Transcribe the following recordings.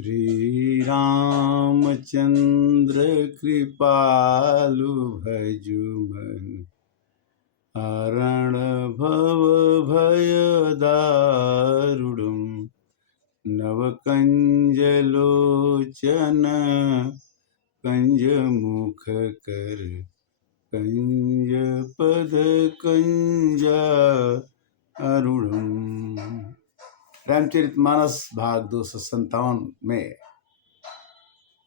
श्री रामचंद्र कृपालु भजु मन हरण भव भय दारुणम् नव कंज लोचन कंज मुख कर कंज पद कंज अरुणम्। रामचरितमानस भाग 257 में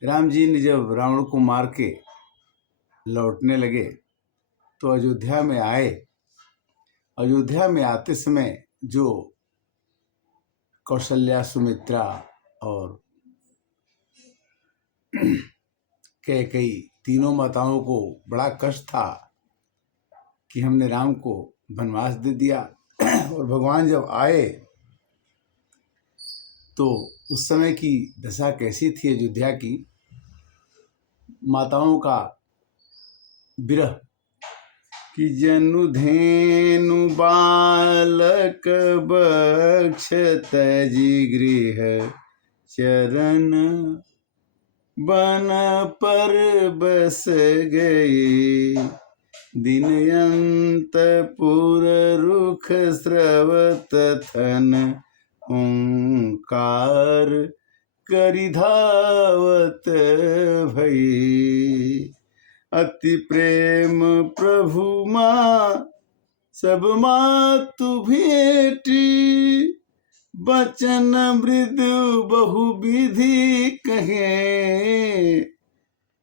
राम जी ने जब रावण को मार के लौटने लगे तो अयोध्या में आए। अयोध्या में आते समय जो कौशल्या, सुमित्रा और कैकेयी तीनों माताओं को बड़ा कष्ट था कि हमने राम को वनवास दे दिया। और भगवान जब आए तो उस समय की दशा कैसी थी अयोध्या की। माताओं का विरह कि जनु धेनु बालक बक्ष तजी गृह चरण बन पर बस गए दिन अंतपुर रुख स्रवत थन ओंकार करि धावत भई अति प्रेम प्रभु माँ सब मातु भेटी बचन मृदु बहु विधि कहे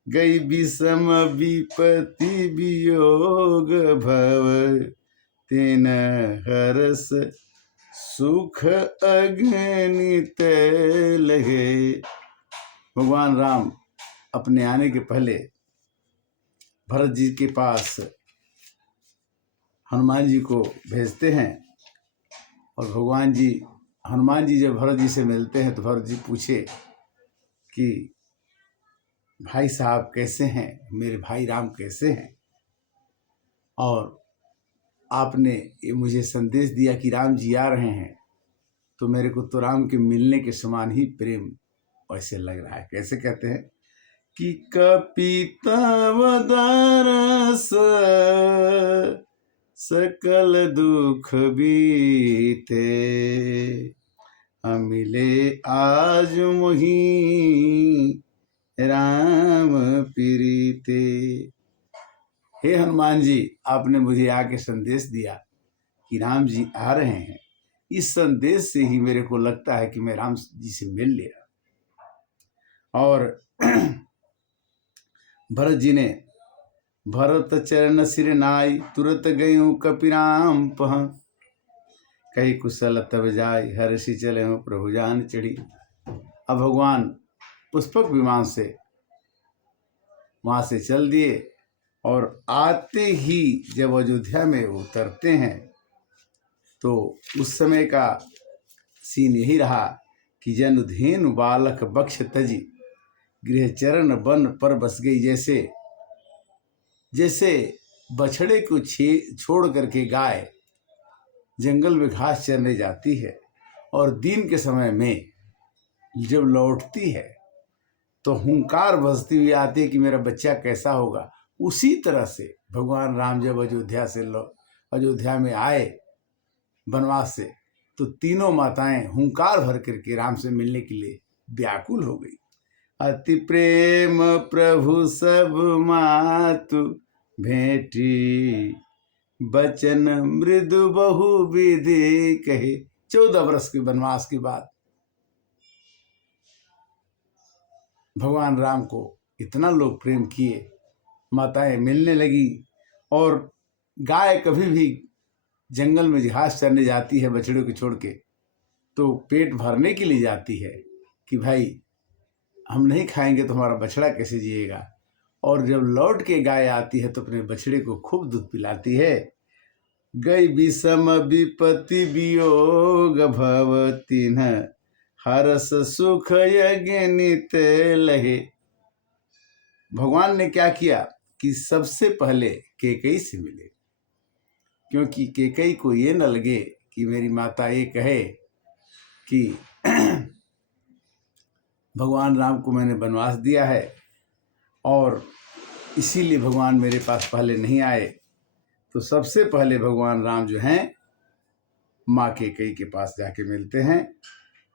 गई विषम विपति वियोग भव तेन हरस सुख अगणित लगे। भगवान राम अपने आने के पहले भरत जी के पास हनुमान जी को भेजते हैं और हनुमान जी जब भरत जी से मिलते हैं तो भरत जी पूछे कि भाई साहब कैसे हैं, मेरे भाई राम कैसे हैं। और आपने ये मुझे संदेश दिया कि राम जी आ रहे हैं, तो मेरे को तो राम के मिलने के समान ही प्रेम वैसे लग रहा है। कैसे कहते हैं कि कपितव दरस सकल दुख बीते अमिले आज मोही राम प्रीते। हे हनुमान जी, आपने मुझे आके संदेश दिया कि राम जी आ रहे हैं। इस संदेश से ही मेरे को लगता है कि मैं राम जी से मिल लिया। और भरत जी ने भरत चरण सिर नाई तुरत गयूं कपिराम पह कही कुशल तब जाय हर्षि चले प्रभु जान चढ़ी। अब भगवान पुष्पक विमान से वहां से चल दिए और आते ही जब अयोध्या में उतरते हैं तो उस समय का सीन यही रहा कि जनु धेनु बालक बक्ष तजी गृह चरण बन पर बस गई। जैसे बछड़े को छोड़ करके गाय जंगल में घास चरने जाती है और दिन के समय में जब लौटती है तो हुंकार बजती हुई आती है कि मेरा बच्चा कैसा होगा। उसी तरह से भगवान राम जब अयोध्या में आए वनवास से तो तीनों माताएं हुंकार भर करके राम से मिलने के लिए व्याकुल हो गई। अति प्रेम प्रभु सब मातु भेटी बचन मृदु बहु विधि कहे। 14 वर्ष के वनवास के बाद भगवान राम को इतना लोग प्रेम किए, माताएं मिलने लगी। और गाय कभी भी जंगल में घास चरने जाती है बछड़ों को छोड़ के तो पेट भरने के लिए जाती है कि भाई हम नहीं खाएंगे तो हमारा बछड़ा कैसे जिएगा। और जब लौट के गाय आती है तो अपने बछड़े को खूब दूध पिलाती है। गई विषम विपति वियोग भव तिन्ह हरस सुख यज्ञनित लहे। भगवान ने क्या किया कि सबसे पहले कैकेयी से मिले, क्योंकि कैकेयी को ये न लगे कि मेरी माता ये कहे कि भगवान राम को मैंने वनवास दिया है और इसीलिए भगवान मेरे पास पहले नहीं आए। तो सबसे पहले भगवान राम जो हैं माँ कैकेयी के पास जाके मिलते हैं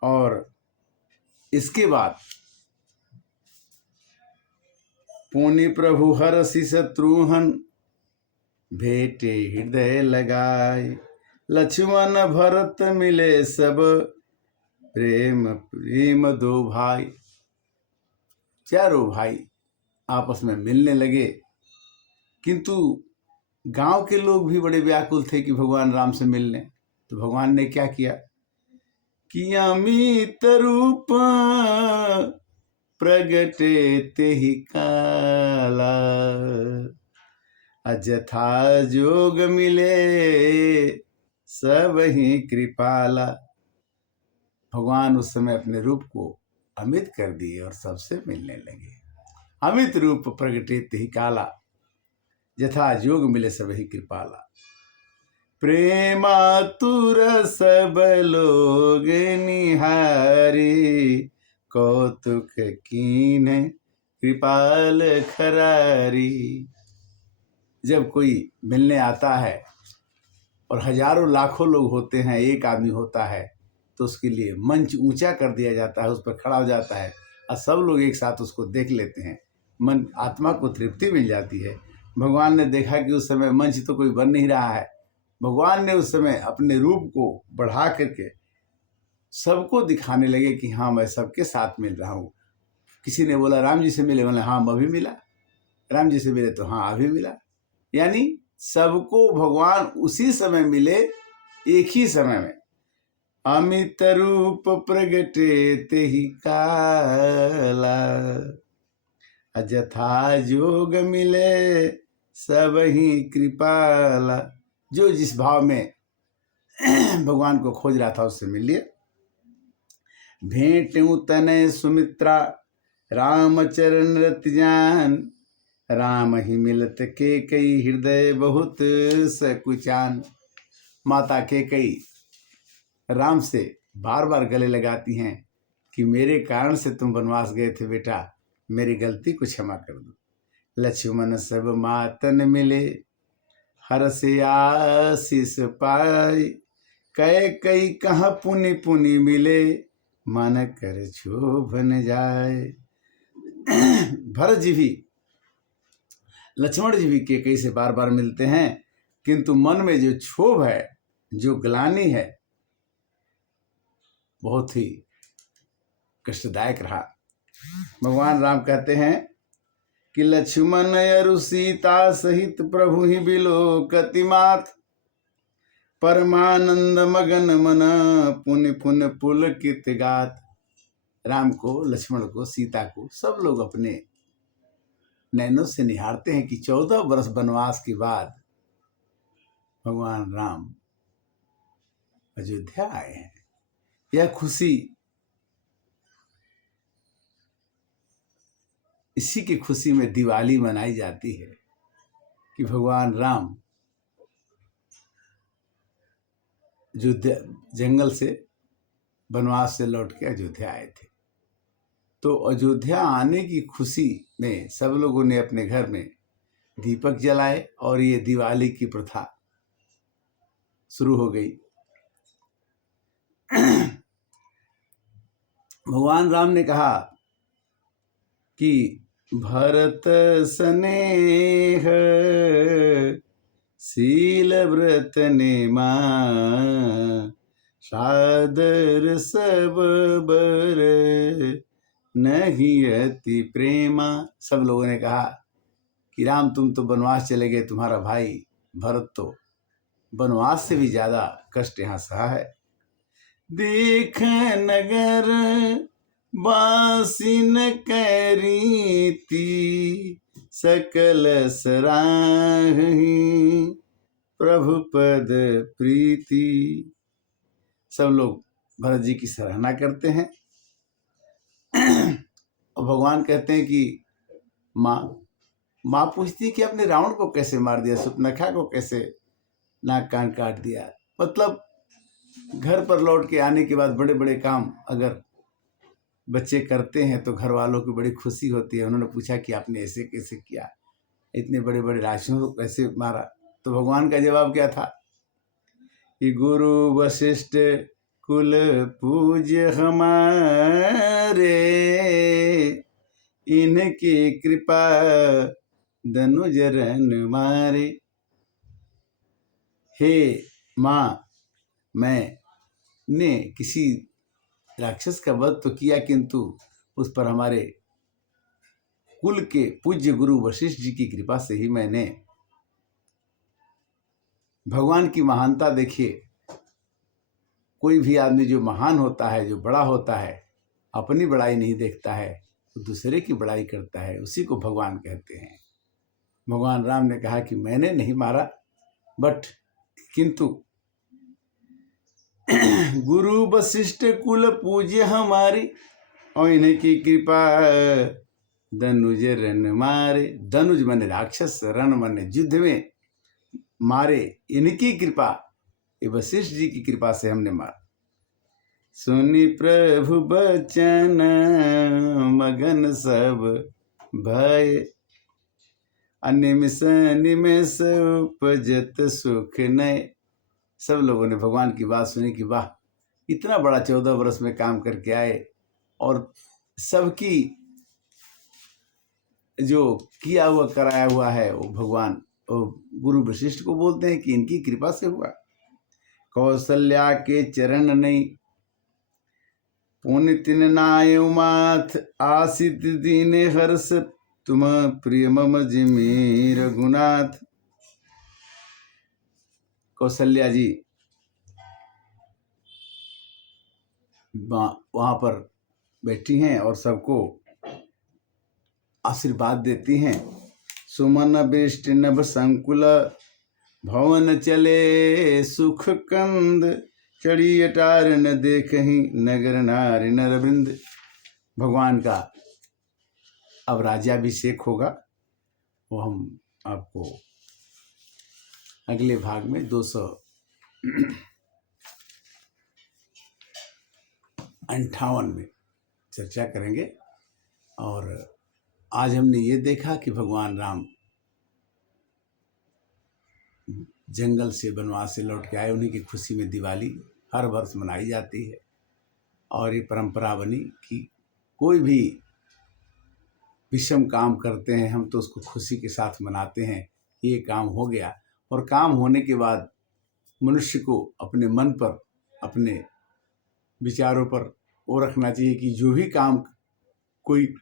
और इसके बाद पुनि प्रभु हरषि शत्रुघ्न भेटे हृदय लगाए, लक्ष्मण भरत मिले सब प्रेम प्रेम दो भाई। चारों भाई आपस में मिलने लगे, किंतु गांव के लोग भी बड़े व्याकुल थे कि भगवान राम से मिलने। तो भगवान ने क्या किया कि अमित रूप प्रगटे तेहि काला, अजथा जोग मिले सब ही कृपाला। भगवान उस समय अपने रूप को अमित कर दिए और सबसे मिलने लगे। अमित रूप प्रगटे तेहि काला, जथा जोग मिले सब ही कृपाला। प्रेमातुर सब लोग निहारी, कौतुक कीन कृपाल खरारी। जब कोई मिलने आता है और हजारों लाखों लोग होते हैं, एक आदमी होता है, तो उसके लिए मंच ऊंचा कर दिया जाता है, उस पर खड़ा हो जाता है और सब लोग एक साथ उसको देख लेते हैं। मन आत्मा को तृप्ति मिल जाती है। भगवान ने देखा कि उस समय मंच तो कोई बन नहीं रहा है। भगवान ने उस समय अपने रूप को बढ़ा करके सबको दिखाने लगे कि हाँ, मैं सबके साथ मिल रहा हूँ। किसी ने बोला राम जी से मिले, बोले हाँ अभी मिला। राम जी से मिले तो हाँ अभी मिला। यानी सबको भगवान उसी समय मिले, एक ही समय में। अमित रूप प्रगटे तेहि काला, अजथा जोग मिले सब ही कृपाला। जो जिस भाव में भगवान को खोज रहा था उससे मिल लिए। भेंटू तनय सुमित्रा राम चरण रति जान, राम ही मिलत कैकेयी हृदय बहुत सकुचान। माता कैकेयी राम से बार बार गले लगाती हैं कि मेरे कारण से तुम वनवास गए थे बेटा, मेरी गलती को क्षमा कर दो। लक्ष्मण सब मातन मिले, हर से आशीष पाए, कैकेयी कहाँ पुनि पुनि मिले, मन कर क्षोभन जाए। भरत जी भी लक्ष्मण जी भी कैकेयी से बार बार मिलते हैं, किंतु मन में जो क्षोभ है, जो ग्लानि है, बहुत ही कष्टदायक रहा। भगवान राम कहते हैं कि लक्ष्मण अरु सीता सहित प्रभु ही बिलोकति मात, परमानंद मगन मन पुनि पुन पुलकित गात। राम को, लक्ष्मण को, सीता को सब लोग अपने नैनों से निहारते हैं कि 14 वर्ष वनवास के बाद भगवान राम अयोध्या आए हैं। यह खुशी, इसी की खुशी में दिवाली मनाई जाती है कि भगवान राम जंगल से, वनवास से लौट के अयोध्या आए थे। तो अयोध्या आने की खुशी में सब लोगों ने अपने घर में दीपक जलाए और ये दिवाली की प्रथा शुरू हो गई। भगवान राम ने कहा कि भरत स्नेह शील व्रत नेमा, सादर सब बर नहीं अति प्रेमा। सब लोगों ने कहा कि राम तुम तो वनवास चले गए, तुम्हारा भाई भरत तो वनवास से भी ज्यादा कष्ट यहाँ सहा है। देख नगर बासिन कैरीति, सकल सराही प्रभु पद प्रीति। सब लोग भरत जी की सराहना करते हैं और भगवान कहते हैं कि माँ पूछती कि आपने रावण को कैसे मार दिया, सुपनखा को कैसे नाक कान काट दिया। मतलब घर पर लौट के आने के बाद बड़े बड़े काम अगर बच्चे करते हैं तो घर वालों की बड़ी खुशी होती है। उन्होंने पूछा कि आपने ऐसे कैसे किया, इतने बड़े बड़े राशियों को कैसे मारा? तो भगवान का जवाब क्या था कि गुरु वशिष्ठ कुल पूज्य हमारे, इनकी कृपा धनुज रन मारे। हे माँ, मैंने किसी राक्षस का वध तो किया, किंतु उस पर हमारे कुल के पूज्य गुरु वशिष्ठ जी की कृपा से ही मैंने भगवान की महानता देखिए। कोई भी आदमी जो महान होता है, जो बड़ा होता है, अपनी बड़ाई नहीं देखता है, तो दूसरे की बड़ाई करता है, उसी को भगवान कहते हैं। भगवान राम ने कहा कि मैंने नहीं मारा, बट किंतु गुरु वशिष्ठ कुल पूज्य हमारी, और इन्हीं की कृपा धनुज रन मारे। धनुज माने राक्षस, रण माने युद्ध में मारे। इनकी कृपा, ये वशिष्ठ जी की कृपा से हमने मारा। सुनी प्रभु बचन मगन सब भय, अनिमिष निमिष उपजत सुख नय। सब लोगों ने भगवान की बात सुनी कि वाह, इतना बड़ा 14 वर्ष में काम करके आए, और सबकी जो किया हुआ कराया हुआ है वो भगवान, वो गुरु वशिष्ठ को बोलते हैं कि इनकी कृपा से हुआ। कौशल्या के चरण नहीं पुण्य तिन नाय माथ, आसित दीन हर्ष तुम प्रिय मम जिमी रघुनाथ। कौशल्या जी वहां पर बैठी हैं और सबको आशीर्वाद देती हैं। सुमन वृष्टि नभ संकुल, भवन चले सुख कंद, चढ़ी अटार न देखहि नगर नारी नरबिंद। भगवान का अब राज्याभिषेक होगा, वो हम आपको अगले भाग में 258 में चर्चा करेंगे। और आज हमने ये देखा कि भगवान राम जंगल से, वनवास से लौट के आए। उन्हीं की खुशी में दिवाली हर वर्ष मनाई जाती है, और ये परंपरा बनी कि कोई भी विषम काम करते हैं हम तो उसको खुशी के साथ मनाते हैं, ये काम हो गया। और काम होने के बाद मनुष्य को अपने मन पर, अपने विचारों पर वो रखना चाहिए कि जो भी काम कोई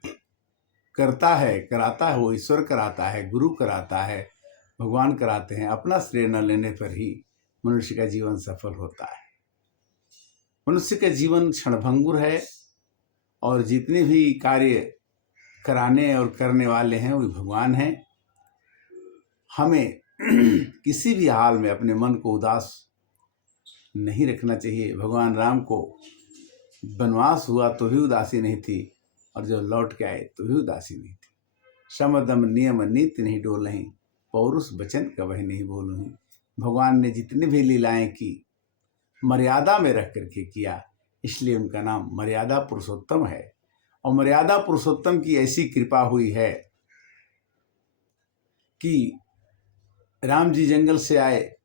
करता है, कराता है, वो ईश्वर कराता है, गुरु कराता है, भगवान कराते हैं। अपना श्रेय न लेने पर ही मनुष्य का जीवन सफल होता है। मनुष्य का जीवन क्षणभंगुर है, और जितने भी कार्य कराने और करने वाले हैं वो भगवान हैं। हमें किसी भी हाल में अपने मन को उदास नहीं रखना चाहिए। भगवान राम को वनवास हुआ तो भी उदासी नहीं थी, और जब लौट के आए तो भी उदासी नहीं थी। सम दम नियम नीति नहीं डोलहीं, पौरुष वचन कबहि नहीं बोलहीं। भगवान ने जितनी भी लीलाएं की मर्यादा में रख करके किया, इसलिए उनका नाम मर्यादा पुरुषोत्तम है। और मर्यादा पुरुषोत्तम की ऐसी कृपा हुई है कि राम जी जंगल से आए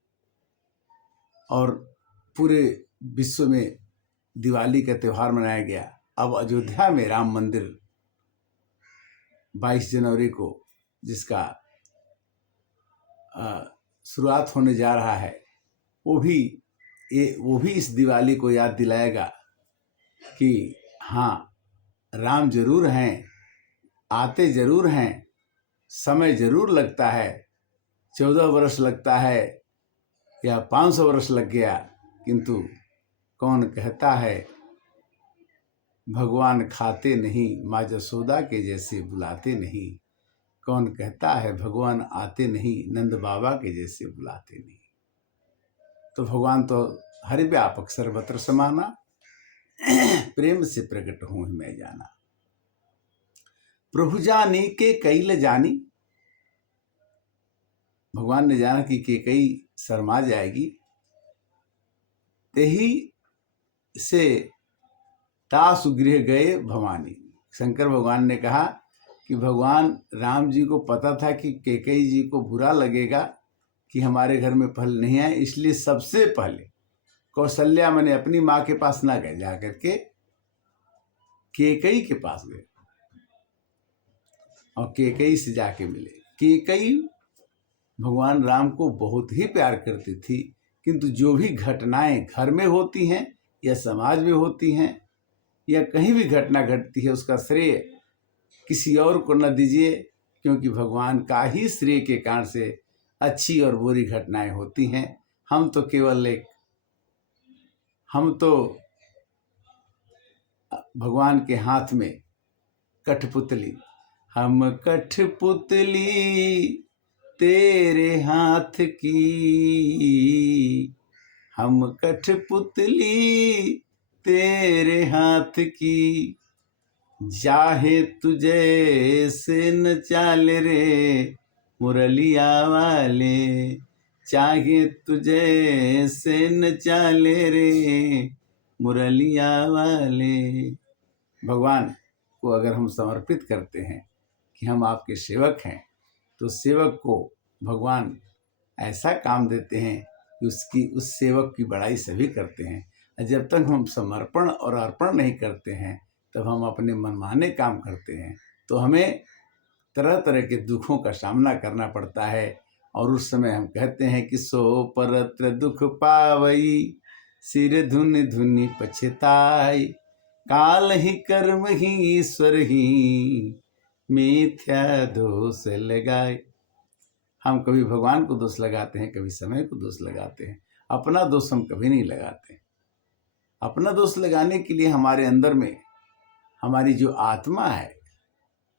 और पूरे विश्व में दिवाली का त्यौहार मनाया गया। अब अयोध्या में राम मंदिर 22 जनवरी को, जिसका शुरुआत होने जा रहा है, वो भी इस दिवाली को याद दिलाएगा कि हाँ, राम जरूर हैं, आते जरूर हैं, समय जरूर लगता है, 14 वर्ष लगता है या 500 वर्ष लग गया, किंतु कौन कहता है भगवान खाते नहीं, माँ जसोदा के जैसे बुलाते नहीं। कौन कहता है भगवान आते नहीं, नंद बाबा के जैसे बुलाते नहीं। तो भगवान तो हर व्यापक सर्वत्र समाना, प्रेम से प्रकट हूं मैं जाना। प्रभु जानी के कैल जानी, भगवान ने जाना कि केकई शर्मा जाएगी, तेही से तासु गृह गए भवानी। शंकर भगवान ने कहा कि भगवान राम जी को पता था कि कैकेयी जी को बुरा लगेगा कि हमारे घर में फल नहीं आए, इसलिए सबसे पहले कौशल्या मैंने अपनी माँ के पास ना गए, जाकर के कैकेयी के पास गए और कैकेयी से जाके मिले। कैकेयी भगवान राम को बहुत ही प्यार करती थी, किंतु जो भी घटनाएं घर में होती हैं या समाज में होती हैं या कहीं भी घटना घटती है, उसका श्रेय किसी और को न दीजिए, क्योंकि भगवान का ही श्रेय के कारण से अच्छी और बुरी घटनाएं होती हैं। हम तो केवल भगवान के हाथ में कठपुतली, हम कठपुतली तेरे हाथ की, हम कठपुतली तेरे हाथ की, चाहे तुझे से न चाल रे मुरलिया वाले, चाहे तुझे से न चाले रे मुरलिया वाले। भगवान को अगर हम समर्पित करते हैं कि हम आपके सेवक हैं, तो सेवक को भगवान ऐसा काम देते हैं कि उस सेवक की बड़ाई सभी करते हैं। जब तक हम समर्पण और अर्पण नहीं करते हैं, तब हम अपने मनमाने काम करते हैं, तो हमें तरह तरह के दुखों का सामना करना पड़ता है। और उस समय हम कहते हैं कि सो परत्र दुख पावई, सिर धुनि धुनि पछताई, काल ही कर्म ही ईश्वर ही, मिथ्या दोष लगाए। हम कभी भगवान को दोष लगाते हैं, कभी समय को दोष लगाते हैं, अपना दोष हम कभी नहीं लगाते। अपना दोष लगाने के लिए हमारे अंदर में हमारी जो आत्मा है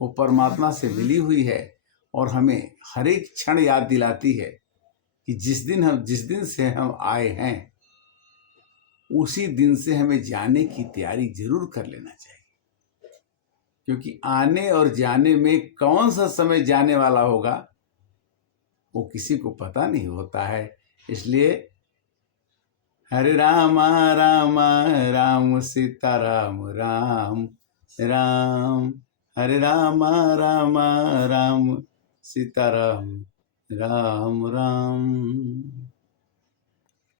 वो परमात्मा से मिली हुई है और हमें हर एक क्षण याद दिलाती है कि जिस दिन से हम आए हैं, उसी दिन से हमें जाने की तैयारी जरूर कर लेना चाहिए, क्योंकि आने और जाने में कौन सा समय जाने वाला होगा वो किसी को पता नहीं होता है। इसलिए हरे राम राम राम सीता राम राम राम, हरे राम राम राम सीता राम राम राम।